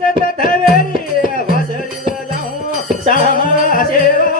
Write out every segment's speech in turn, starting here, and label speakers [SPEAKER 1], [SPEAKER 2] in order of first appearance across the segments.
[SPEAKER 1] ధరే వసలి సమా సేవా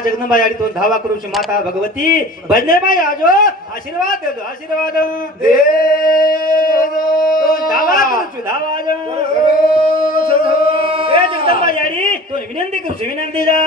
[SPEAKER 1] महाराज मा जगदंबा याडी तो धावा करूची माता भगवती. भजने बाई आजो. आशीर्वाद देतो आशीर्वाद. तो धावा करूची धावा आजो. जगदंबा. याडी तो विनंती करूची विनंती जा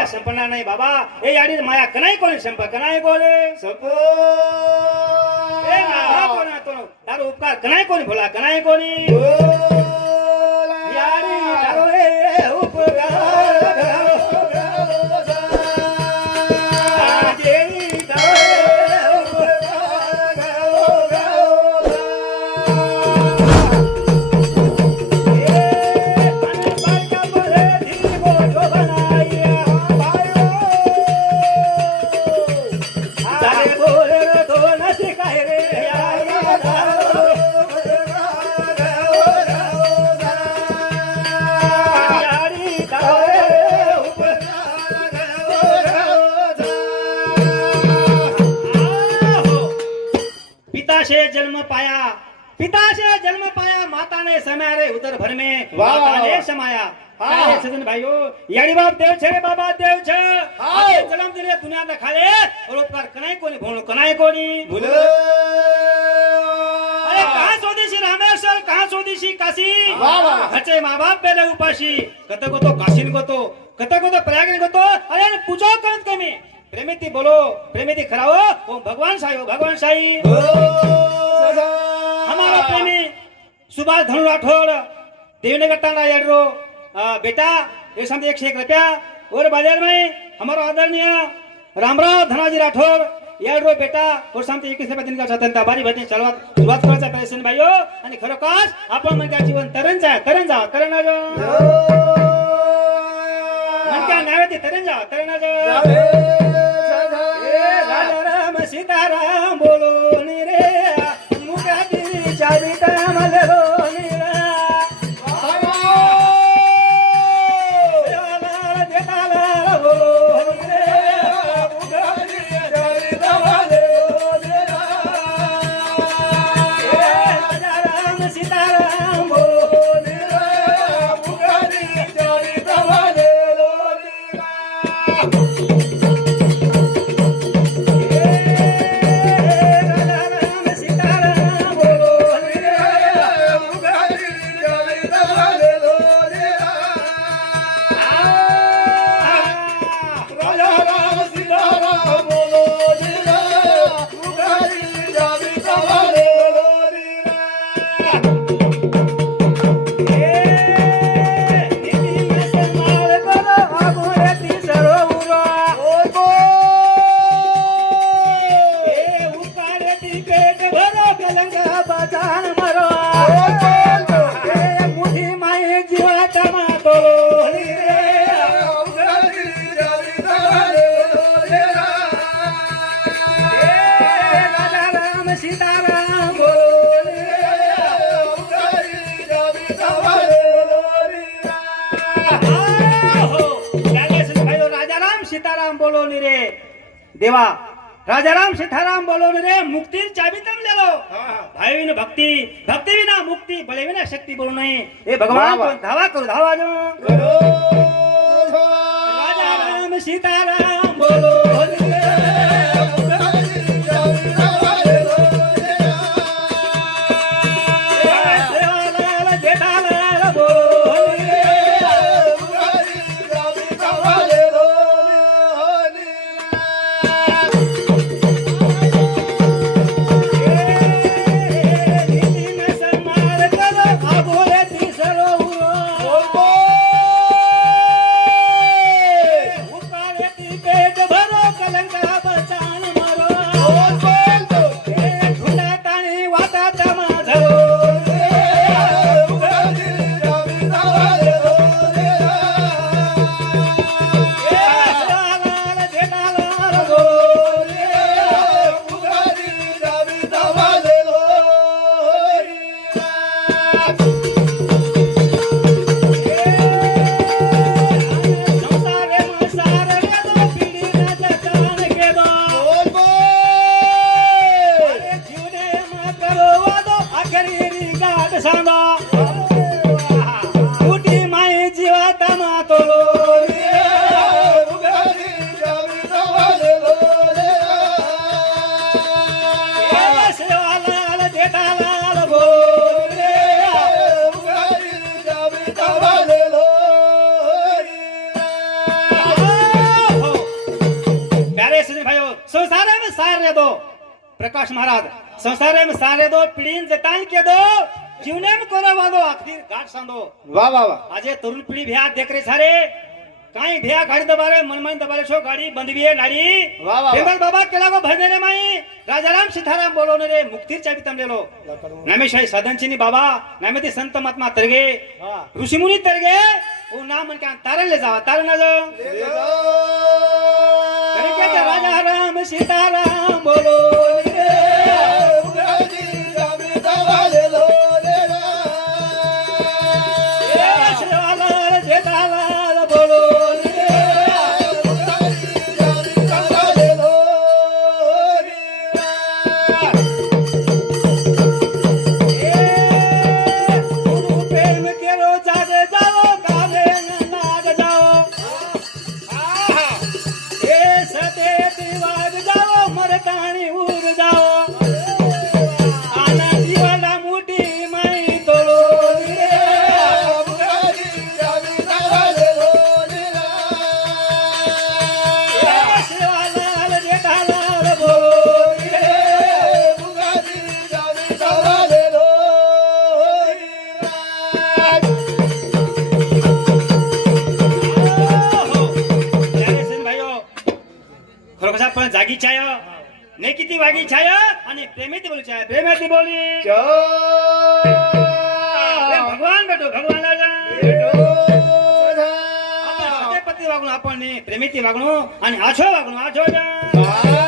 [SPEAKER 1] माया संपणार नाही बाबा. हे याडी माया कनाई कोणी संप कनाई कोणी ए नावा कोण तो? तारो उपकार कनाय कोणी भोला कनाय कोणी? दुनिया खाले रोजगार कनाई कोनी भोलो कनाई कोनी बोलो. अरे कहा स्वदेशी रामेश्वर कहा स्वदेशी काशी? हचे माँ बाप बेले उपाशी. कत गोतो को गोतो कत गोतो प्रयागन गोतो अरे पूजो कमीत कमी. प्रेमिति बोलो प्रेमेती खराव. वो भगवान साई हो भगवान साई. हमारा प्रेमी सुभाष धनु राठौड़ देवनगर टांडा येडरो बेटा ये समझ एक से एक रुपया और बाजार में हमारा आदरणीय रामराव धनाजी राठौड़ याडरो बेटा और समते एक रुपया दिन का स्वतंत्र बारी भजन चालवत सुरुवात करायचा प्रयत्न भाईयो आणि खरोखर आपण म्हणजे जीवन तरण जा तरण जा तरण जा म्हणजे नाव ते तरण जा तरण जा देवा राजाराम सीताराम बोलो नि रे मुक्ती चाबी तमलेलो भाई विना भक्ती भक्ती विना मुक्ती बळे विना शक्ती बोलू नये हे भगवान
[SPEAKER 2] वा, वा.
[SPEAKER 1] तो धावा करू धावा जो राजाराम life. के दो। प्रकाश महाराज संसारे में सारे दो पीढ़ी जतान के दो जीवने में कोरो बांधो आखिर गाठ सांधो वाह वाह वाह। आज तरुण पीढ़ी भैया देख रहे सारे। काई भैया गाडी दबारे दबा रहे शो
[SPEAKER 2] गाडी बंदवी
[SPEAKER 1] आहे नाडी विमल बाबा केला लागो भजने रे माई। राजाराम सीताराम ने रे मुक्तीर चावी तमलेलो सदन सदनचिनी बाबा नामे ते संत महात्मा तरगे। ऋषिमुनी तरगे वो ना मन क्या तारण ले जावा तारण आ जाओ राजा राम सीता राम बोलो. ने किती वागी छाया आणि प्रेमेती बोली छाया। प्रेमेती बोली। भगवान भेटो भगवानला आपण प्रेमेती वागणू आणि आछो वागणू आछो जा।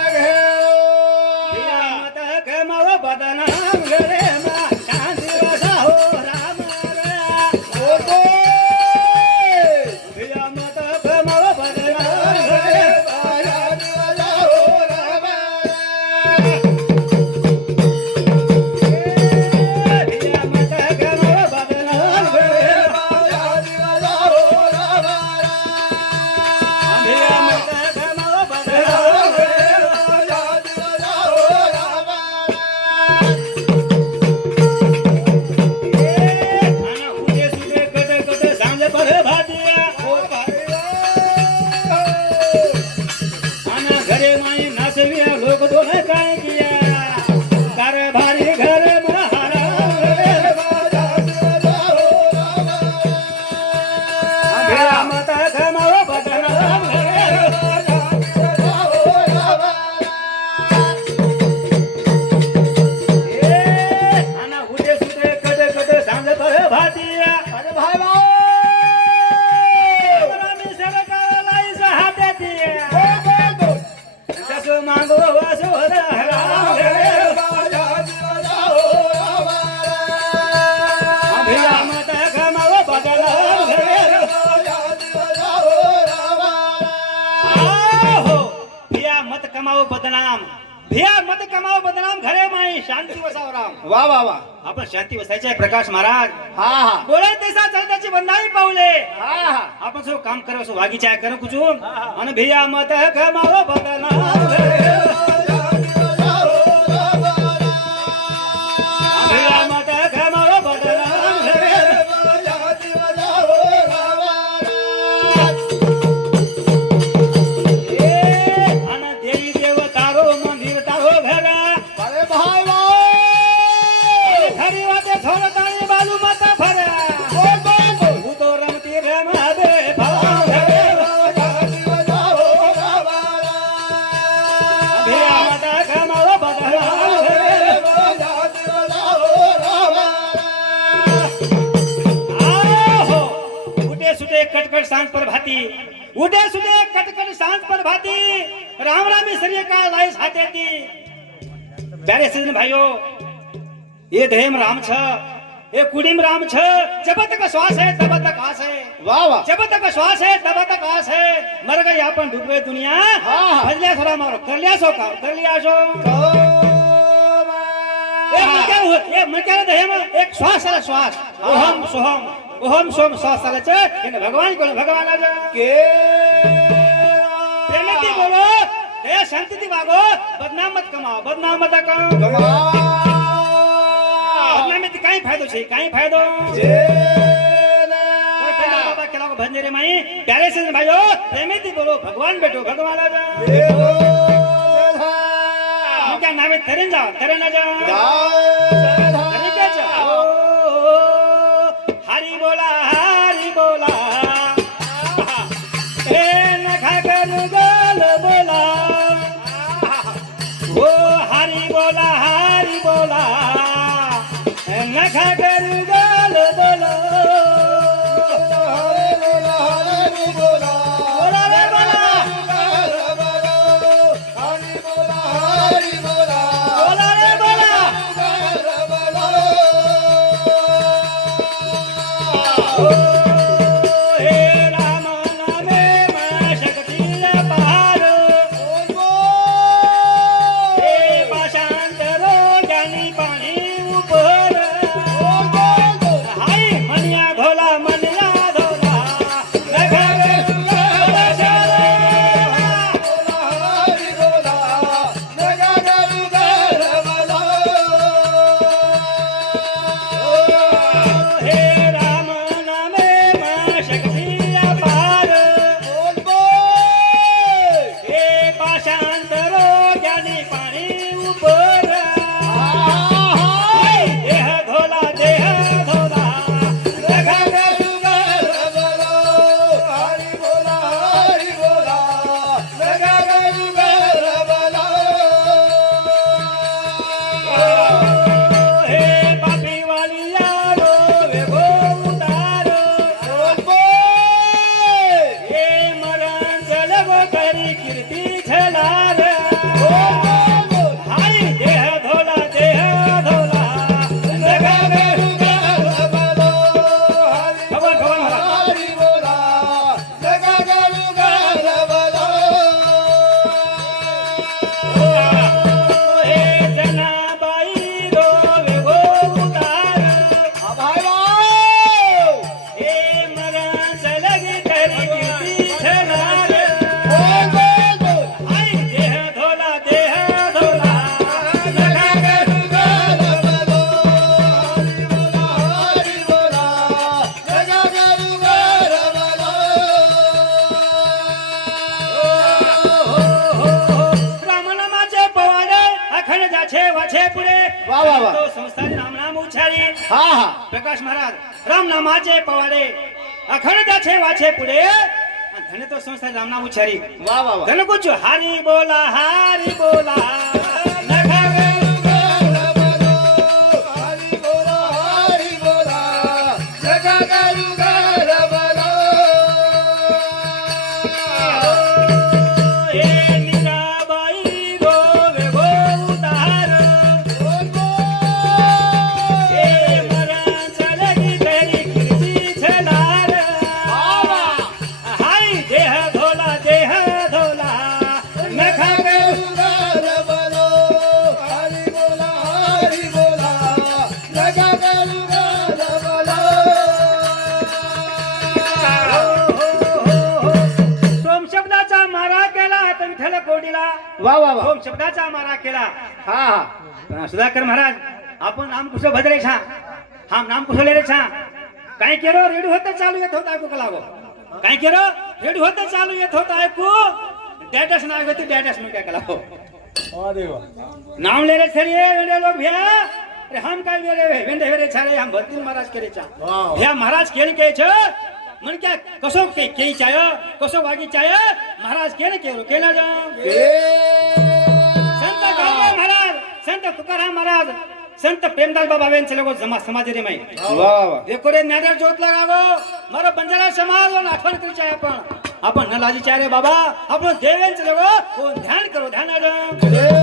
[SPEAKER 1] बंधाई पावले.
[SPEAKER 2] हा हा.
[SPEAKER 1] आपण सो काम करो सो वागीचे आहे करो कुचून आणि भिया मत कमाओ बदनाम भाती उठे सुटे कटकट सांज पर भाती. राम रामी सरिये का लाइस हाथे ती प्यारे सजन भाइयों ये धेम राम छ ये कुड़ीम राम छ जब तक श्वास है तब तक आस है
[SPEAKER 2] वा वा.
[SPEAKER 1] जब तक श्वास है तब तक आस है मर गई अपन डूब दुनिया.
[SPEAKER 2] हाँ।
[SPEAKER 1] भजलिया थोड़ा मारो कर लिया सो काम कर लिया सो ए, मग काय होत ए, मग काय हे? एक श्वास. आला श्वास ओहम सोहम. ओम सोम स्वास्थ्य च इन भगवान को भगवान आ के प्रेमती बोलो। हे शांति मागो। बदनाम मत कमाओ बदनाम मत कमाओ। बदनाम में काई फायदो छे काई फायदो। जे भंजरे माई। प्यारे से भाइयो प्रेमती बोलो भगवान बैठो भगवान आ जा हो, क्या नाम है तेरे जाओ तेरे ना जाओ पुढे
[SPEAKER 2] वा, वा, वा.
[SPEAKER 1] तो संस्थानी नाम नाम उच्चारी
[SPEAKER 2] हा हा
[SPEAKER 1] प्रकाश महाराज राम नामाचे पवाडे अखंड जाछे वाछे पुढे आणि धन तो संस्थानी राम नाम उच्चारी
[SPEAKER 2] वा वा वा
[SPEAKER 1] धन कुछ हारी
[SPEAKER 2] हा हा.
[SPEAKER 1] सुधाकर महाराज आपण नाम कुठं भद्रे छा. हा नाम कुठले रे छा. काय केलो? रेडी होत चालू येत होत ऐकू लागो काय केलो? रेडी होत चालू येत होत ऐकू. डॅटस नाव होती डॅटस मी काय केला हो
[SPEAKER 2] अरे वा
[SPEAKER 1] नाम ले रे छरी वेंडे लोग भ्या. अरे हम काय वेरे वेंडे वेरे छारे हम भक्ती महाराज करे छा. भ्या महाराज केली के छ. म्हण क्या कसो के केई चाय कसो वागी चाय महाराज केले केलो केला जा संत तुकाराम महाराज संत प्रेमदास बाबा यांचे लोक जमा समाज रे माई देखो रे ज्ञानेर ज्योत लगावो मारो बंजारा समाज आठवण करू चाहे आपण. आपण न लाजी रे बाबा आपण देवेंचे लोक कोण ध्यान करो ध्यान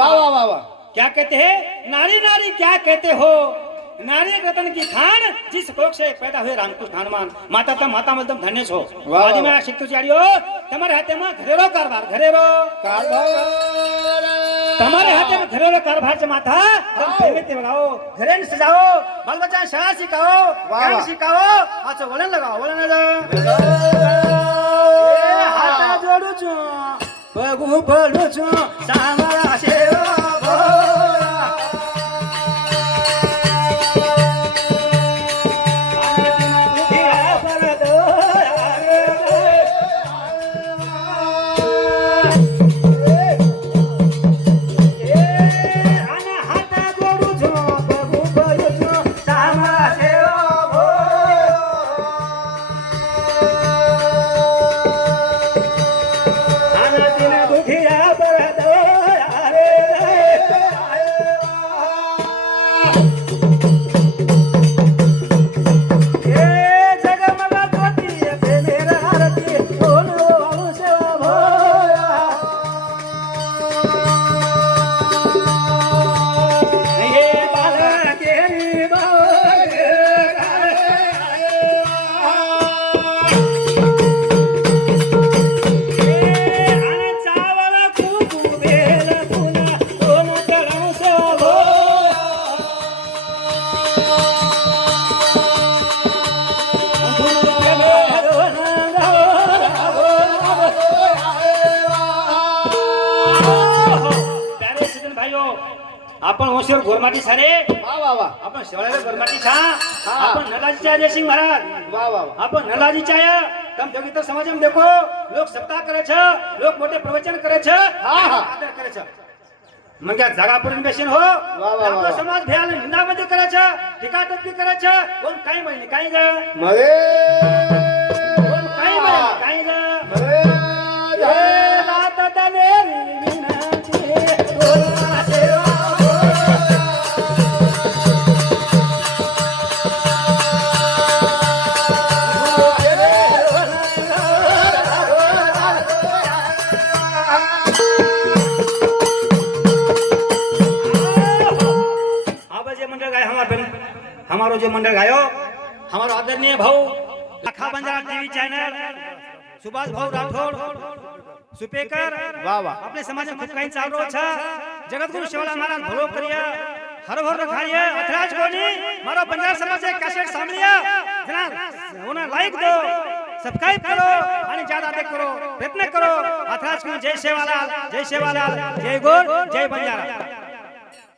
[SPEAKER 1] वाह वाह वाह वाह। क्या कहते हैं? नारी नारी क्या कहते हो? नारी रतन की खान जिस लोक से पैदा हुए रामकृष्ण हनुमान। माता तम माता मल धन्य छो वादी में शिक्त चारियो तमर हाथे में घरेरो कारभार घरेरो तुम्हारे हाथे में घरेलो कारभार से माता तुम प्रेमित बनाओ घरे ने सजाओ बाल बच्चा शाह सिखाओ काम सिखाओ अच्छा वलन लगाओ वलन लगाओ। हाथ जोड़ू छु पगु पड़ू छु सामरा से आपण वंशीवर गोरमाटी सारे.
[SPEAKER 2] वा वा वा.
[SPEAKER 1] आपण शेवळ्याला गोरमाटी छा. आपण नलाजी चाय जयसिंग महाराज.
[SPEAKER 2] वा वा
[SPEAKER 1] आपण नलाजी चाय तम देखो इतर समाज देखो. लोग सप्ताह करे छ लोग मोठे प्रवचन
[SPEAKER 2] करे छ
[SPEAKER 1] आदर करे छ मग या जगापर्यंत बेसन हो. आपला समाज भ्याल निंदामध्ये करायचं टीका टप्पी करायचं. कोण काही म्हणले काही ग?
[SPEAKER 2] मग
[SPEAKER 1] कोण काय म्हणले काय જે મંડળ ગાયો અમારો આદરણીય ભાઉ લાખા બંજારા ટીવી ચેનલ સુભાષ ભાઉ રાઠોડ સુપેકર વાહ
[SPEAKER 2] વાહ. આપણે
[SPEAKER 1] સમાજમાં ખૂબ કઈ ચાલ રહ્યો છે. જગતગુરુ શિવાલા મહારાજ ભલો કર્યા. હર હર રખાઈએ અથરાજ કોની મારો બંજાર સમાજે કેસેટ સાંભળ્યા જરા ઓને લાઈક દો સબસ્ક્રાઇબ કરો અને જ્યાદા દેખ કરો. પ્રયત્ન કરો. અથરાજ કો જય સેવાલાલ જય સેવાલાલ જય ગોર જય બંજારા